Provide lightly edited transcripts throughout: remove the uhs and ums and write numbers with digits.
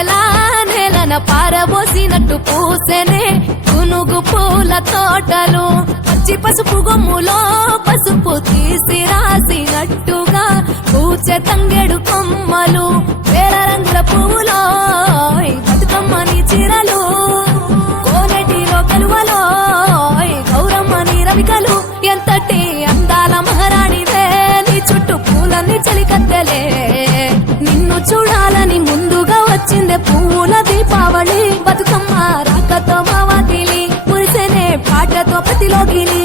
వెన్నెలా నేలన పారబోసినట్టు పూసెనే గునుగు పూల తోటలు పచ్చి పసుపు గొమ్ములో పసుపు తీసి రాసినట్టుగా పూచె తంగెడు కొమ్మలు వేల రంగుల పువ్వులో బతుకమ్మని చీరలు కోనేటిలో కలువలో గౌరమ్మని రవికలు ఎంతటి అందాల మహారాణివే నీ చుట్టూ పూలన్నీ చలికత్తెలే నిన్ను చూడాలని ముందుగా వచ్చిందే పూల దీపావళి బతుకమ్మ రాకతో మావాటిలి మురిసెనే పాటతో ప్రతిలోగిలి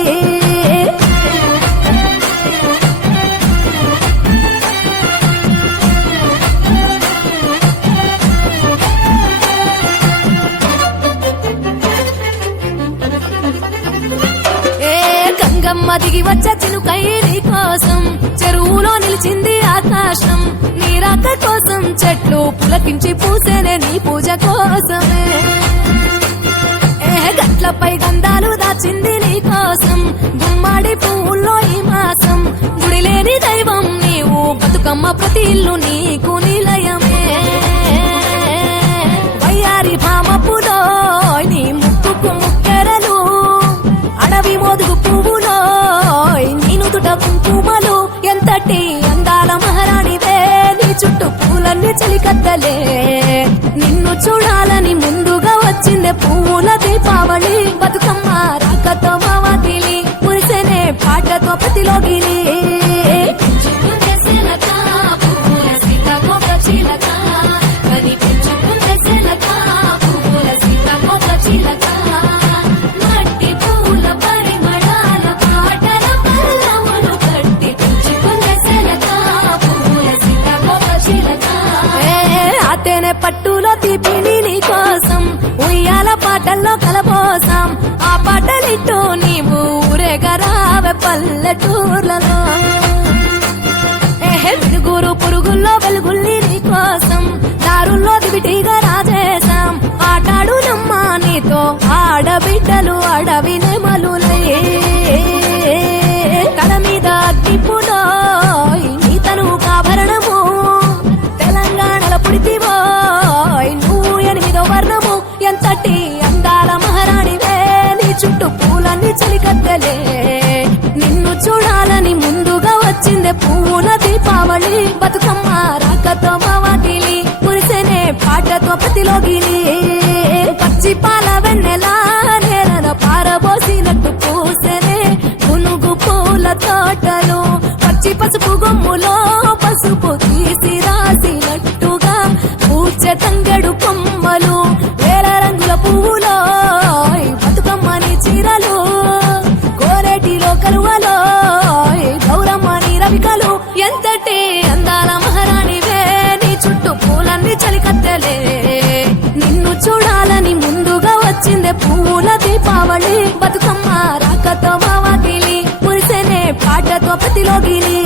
గంగమ్మ దిగి వచ్చే చిలుకై నీ కోసం చెరువులో నిలిచింది ఆకాశం నీ రాక కోసం చెట్లు పులకించి పూసేనే నీ పూజ కోసమే గట్లపై గంధాలు దాచింది నీ కోసం గుమ్మాడి పువ్వుల్లో ఈ మాసం గుడి లేని దైవం నీవు బతుకమ్మ ప్రతి ఇల్లు నీకు నిలయమే వయ్యారి భామపులో నీ ముక్కుకు ముక్కెరలు అడవి మోదుగు పువ్వులో నీనుదుట కుంకుమలు ఎంతటి అందాల మహారాణివే నీ చుట్టూ పూలన్నీ చలికత్తలే నిన్ను చూడాలని ముందుగా వచ్చిందే పూల దీపావళి బతుకమ్మ రాకతో మావాటిలి మురిసెనే పాటతో ప్రతిలోగిలి పట్టులో తీపిని నీ కోసం ఉయ్యాల పాటల్లో కలబోసాం ఆ పాటలిట్టు నీవు ఊరేగరావే పల్లెటూర్లలో విడుగురు పురుగుల్లో వెలుగుల్ని నీ కోసం దారుల్లో దివిటిగా రాజేశాం ఆటాడు నమ్మా నీతో ఆడబిడ్డలు అడవి నెమలులే తల మీద అగ్గిపులో నీ తనువు కాభరణము తెలంగాణలో పుడితివో నువ్వు 8వ వర్ణము ఎంతటి అందాల మహారాణివే నీ చుట్టూ పూలన్నీ చలికత్తెలే నిన్ను చూడాలని ముందుగా వచ్చిందే పూల దీపావళి బతుకమ్మ రాకతో మావాటిలి మురిసెనే పాటతో ప్రతిలోగిలి పచ్చి పాల వెన్నెలా నేలన పారబోసినట్టు పూసెనే గునుగు పూల తోటలు పచ్చి పసుపు గొమ్ములో పసుపు తీసి రాసినట్టుగా పూచె తంగెడు కొమ్మలు వేల రంగుల పువ్వులో బతుకమ్మని చీరలు కోనేటిలో కలువలో గౌరమ్మని రవికలు ఎంతటి అందాల మహారాణివే నీ చుట్టూ పూలన్నీ చలికత్తెలే నిన్ను చూడాలని ముందుగా వచ్చిందే పూల దీపావళి బతుకమ్మ రాకతో మావాటిలి మురిసెనే పాటతో ప్రతిలోగిలి